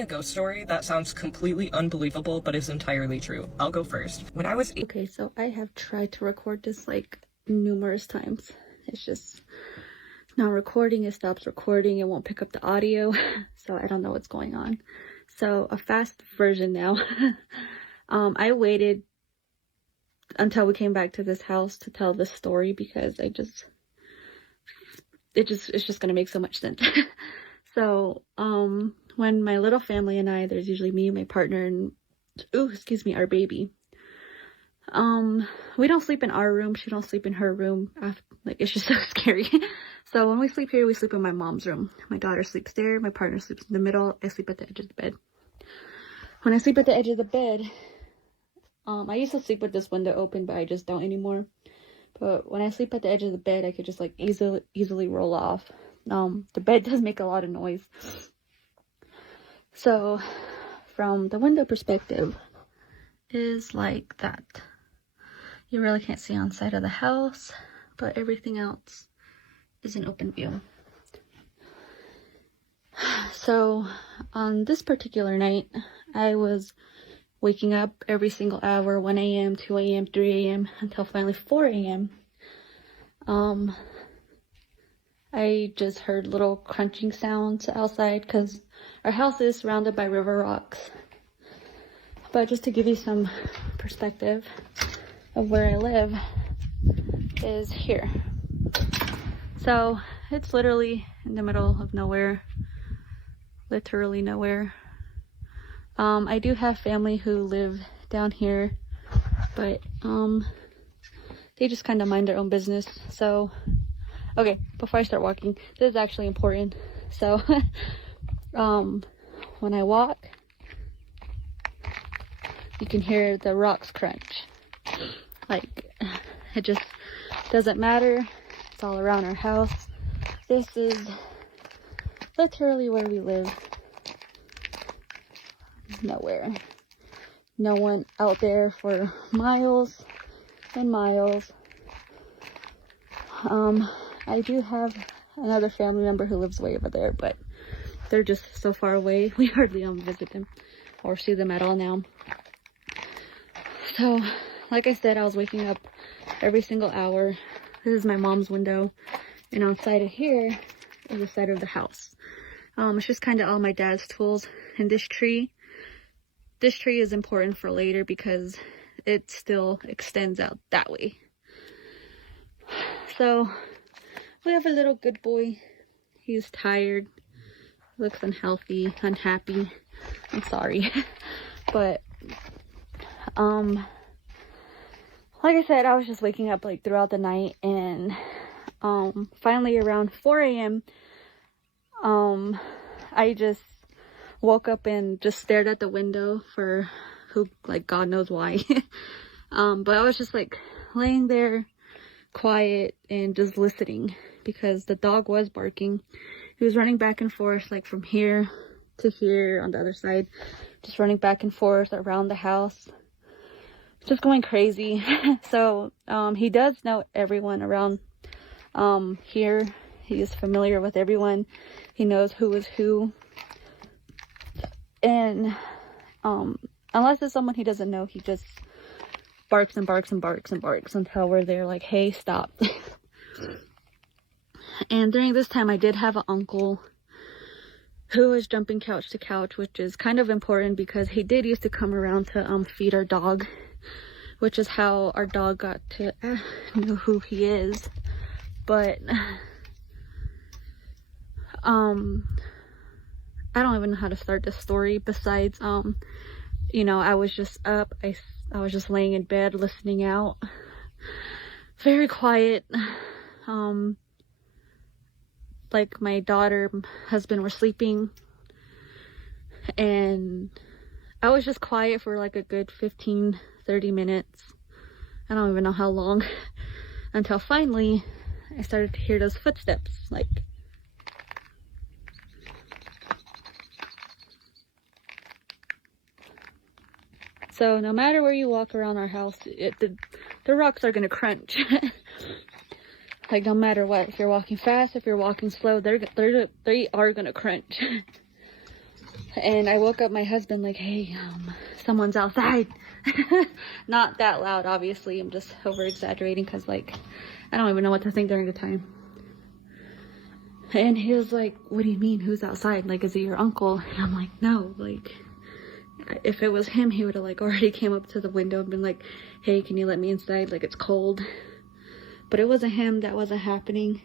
A ghost story that sounds completely unbelievable but is entirely true. I'll go first. When I was Okay, so I have tried to record this like numerous times. It's just not recording. It stops recording. It won't pick up the audio. So I don't know what's going on. So a fast version now. I waited until we came back to this house to tell this story because it's just gonna make so much sense. So when my little family and I, there's usually me, my partner, and our baby. We don't sleep in our room. She don't sleep in her room. Like, it's just so scary. So when we sleep here, we sleep in my mom's room. My daughter sleeps there. My partner sleeps in the middle. I sleep at the edge of the bed. When I sleep at the edge of the bed, I used to sleep with this window open, but I just don't anymore. But when I sleep at the edge of the bed, I could just like easily roll off. The bed does make a lot of noise. So from the window perspective is like that. You really can't see on side of the house, but everything else is an open view. So on this particular night, I was waking up every single hour, 1 a.m., 2 a.m., 3 a.m., until finally 4 a.m. I just heard little crunching sounds outside because our house is surrounded by river rocks. But just to give you some perspective of where I live is here. So it's literally in the middle of nowhere. Literally nowhere. I do have family who live down here, but they just kind of mind their own business. So okay, before I start walking, this is actually important. So when I walk, you can hear the rocks crunch. Like, it just doesn't matter. It's all around our house. This is literally where we live. Nowhere. No one out there for miles and miles. I do have another family member who lives way over there, but they're just so far away. We hardly visit them or see them at all now. So, like I said, I was waking up every single hour. This is my mom's window, and outside of here is the side of the house. It's just kind of all my dad's tools. And this tree is important for later because it still extends out that way. So we have a little good boy. He's tired, looks unhealthy, unhappy. I'm sorry. But like I said, I was just waking up like throughout the night, and finally around 4 a.m. I just woke up and just stared at the window for God knows why. But I was just like laying there quiet and just listening because the dog was barking. He was running back and forth like from here to here on the other side, just running back and forth around the house, just going crazy. So he does know everyone around here. He is familiar with everyone. He knows who is who. And unless it's someone he doesn't know, he just barks and barks and barks and barks until we're there like, hey, stop. And during this time, I did have an uncle who was jumping couch to couch, which is kind of important because he did used to come around to feed our dog, which is how our dog got to know who he is. But I don't even know how to start this story besides you know, I was just up. I was just laying in bed listening out, very quiet. Like my daughter, husband were sleeping, and I was just quiet for like a good 15-30 minutes. I don't even know how long, until finally I started to hear those footsteps, like so. No matter where you walk around our house, the rocks are gonna crunch. Like, no matter what, if you're walking fast, if you're walking slow, they are gonna crunch. And I woke up my husband like, hey, someone's outside. Not that loud, obviously. I'm just over exaggerating because, like, I don't even know what to think during the time. And he was like, what do you mean? Who's outside? Like, is it your uncle? And I'm like, no, like, if it was him, he would have, like, already came up to the window and been like, hey, can you let me inside? Like, it's cold. But it wasn't him. That wasn't happening.